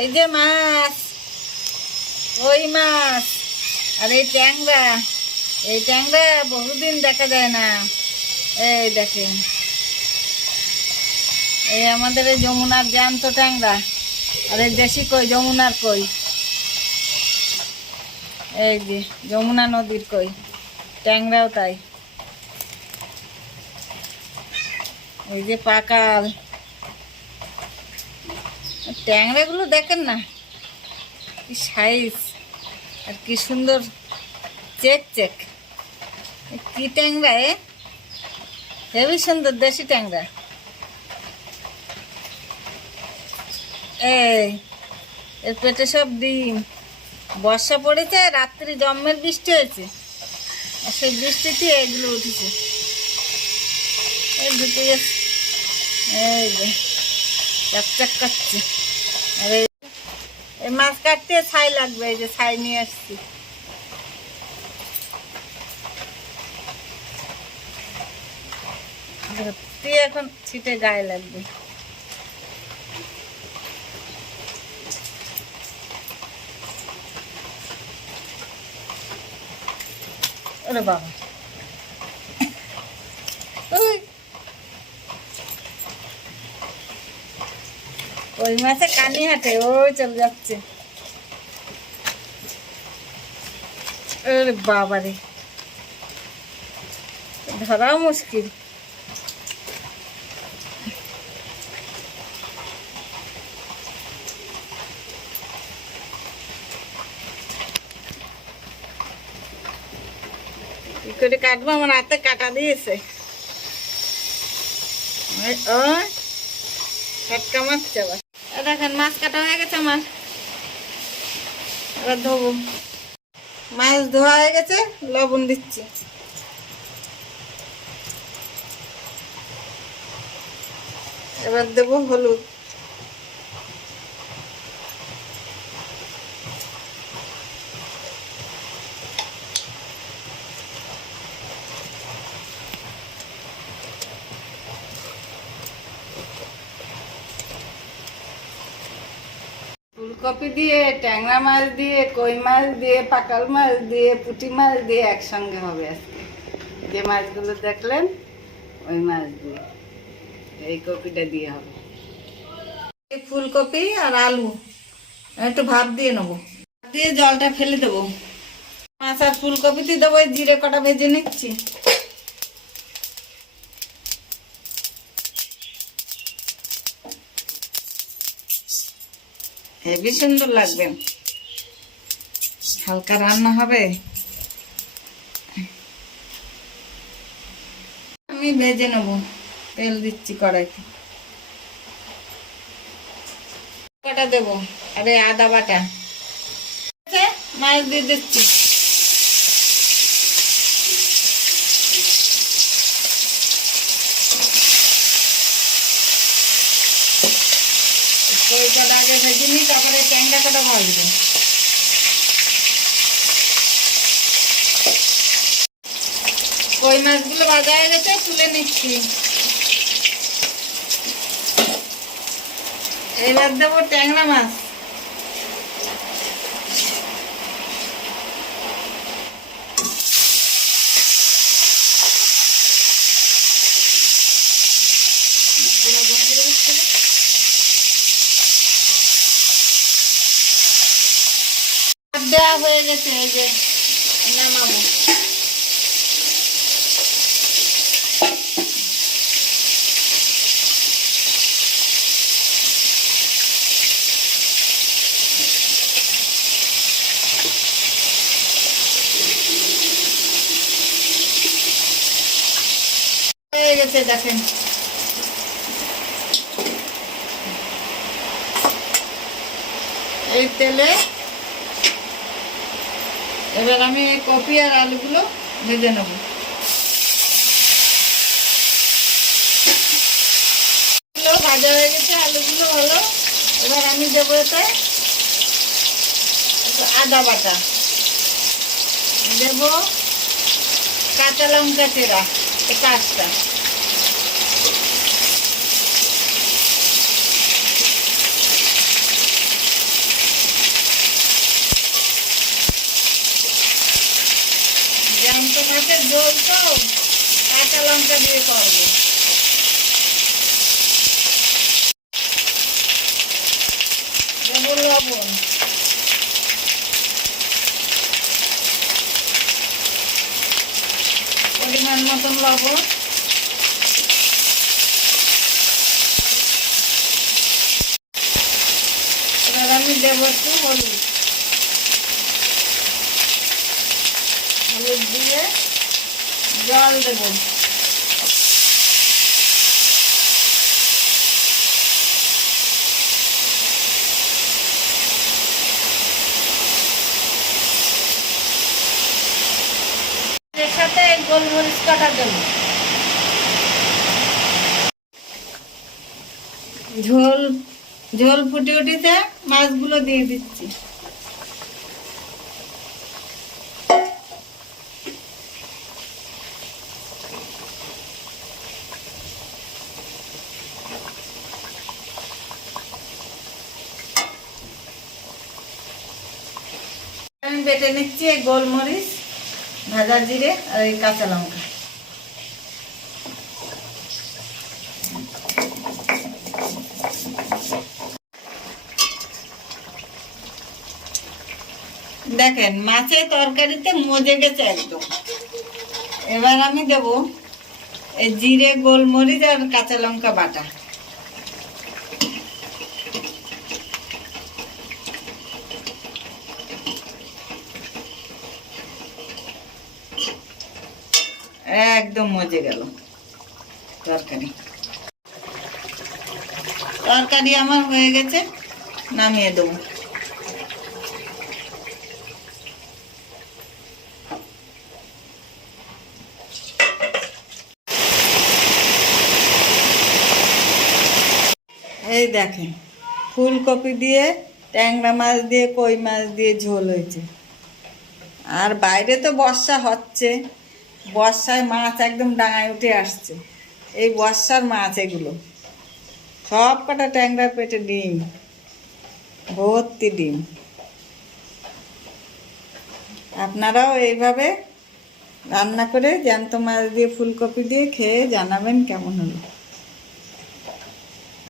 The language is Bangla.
এই যে মাছ, ওই মাছ, আর এই ট্যাংরা এই ট্যাংরা বহুদিন দেখা যায় না। এই দেখেন, এই আমাদের এই যমুনার জ্যান্ত ট্যাংরা, আর এই দেশি কই, যমুনার কই? এই যে, যমুনা নদীর কই, ট্যাংরাও তাই। এই যে পাকাল ট্যাংরাগুলো দেখেন না? কি সাইজ আর কি সুন্দর চেক চেক। কি ট্যাংরা এ? হেবি সুন্দর দেশি ট্যাংরা। এই, এর পেটে সব ডিম। বর্ষা পড়েছে, রাত্রি জম্মের বৃষ্টি হয়েছে। আর সেই বৃষ্টিতে এগুলো উঠেছে। এই ঢুকে গেছে। এই চাকচাক করছে আর এই মাছ কাটতে ছাই লাগবে, এই যে ছাই নিয়ে আসছি। ধরতে এখন ছিটে গায়ে লাগবে। ওরে বাবা। ওই ওই মাছে কানি হাটে ওই চলে যাচ্ছে। ওরে বাবারে। ধরাও মুশকিল। কি করে কাটবো? আমার হাতে কাটা দিয়েছে। ওই, ওই টাটকা মাছ চাবা দেখেন মাছ কাটা হয়ে গেছে আমার। এবার ধোবো। মাছ ধোয়া হয়ে গেছে, লবণ দিচ্ছি। এবার দেবো হলুদ। ফুলকপি দিয়ে, ট্যাংরা মাছ দিয়ে, কই মাছ দিয়ে, পাকাল মাছ দিয়ে, পুঁটি মাছ দিয়ে একসঙ্গে হবে আজকে। যে মাছগুলো দেখলেন, ওই মাছ দিয়ে এই কপিটা দিয়ে হবে। এই ফুলকপি আর আলু একটু ভাত দিয়ে নেব। দিয়ে জলটা ফেলে দেবো। মাছ আর ফুলকপিতে দেবো জিরে কটা ভেজে নিচ্ছি। হেবি সুন্দর লাগবে। হালকা রান্না হবে। আমি ভেজে নেব। তেল দিচ্ছি কড়াইতে। বাটা দেবো। আরে আদা বাটা। মাছ দিয়ে দিচ্ছি কই কটা আগে ভেজে নিই তারপরে ট্যাংটা ভাজবো। কই মাছগুলো ভাজা হয়ে গেছে, তুলে নিচ্ছি। এবার দেবো ট্যাংরা মাছ ভাত দেওয়া হয়ে গেছে এই যে নামাবো হয়ে গেছে দেখেন। এই তেলে এবার আমি এই কপি আর আলুগুলো ভেজে নেব। ভাজা হয়ে গেছে, আলুগুলো হলো এবার আমি দেবো এতে আদা বাটা। দেব কাঁচা লঙ্কা চেরা এই কাজটা তো কাঁচা লঙ্কা দিয়ে করব দেবো লবণ। পরিমাণ মতন লবণ। আমি দেবো একটু হলুদ দিয়ে জল দেবো। সাথে গোলমরিচ ঝোল ঝোল ফুটে উঠেছে মাছগুলো দিয়ে দিচ্ছি। আমি বেটে নিচ্ছি এই গোলমরিচ, ভাজা জিরে আর এই কাঁচা লঙ্কা। দেখেন, মাছের তরকারিতে মজে গেছে একদম। এবার আমি দেব এই জিরে, গোলমরিচ আর কাঁচা লঙ্কা বাটা। একদম মজে গেল। তরকারি। তরকারি আমার হয়ে গেছে, নামিয়ে দেবো। এই দেখেন, ফুলকপি দিয়ে, ট্যাংরা মাছ দিয়ে, কই মাছ দিয়ে ঝোল হয়েছে। আর বাইরে তো বর্ষা হচ্ছে। বর্ষায় মাছ একদম ডাঙায় উঠে আসছে। এই বর্ষার মাছ এগুলো। সব কটা ট্যাংরার পেটে ডিম। ভর্তি ডিম। আপনারাও এইভাবে রান্না করে জ্যান্ত মাছ দিয়ে ফুলকপি দিয়ে খেয়ে জানাবেন কেমন হলো।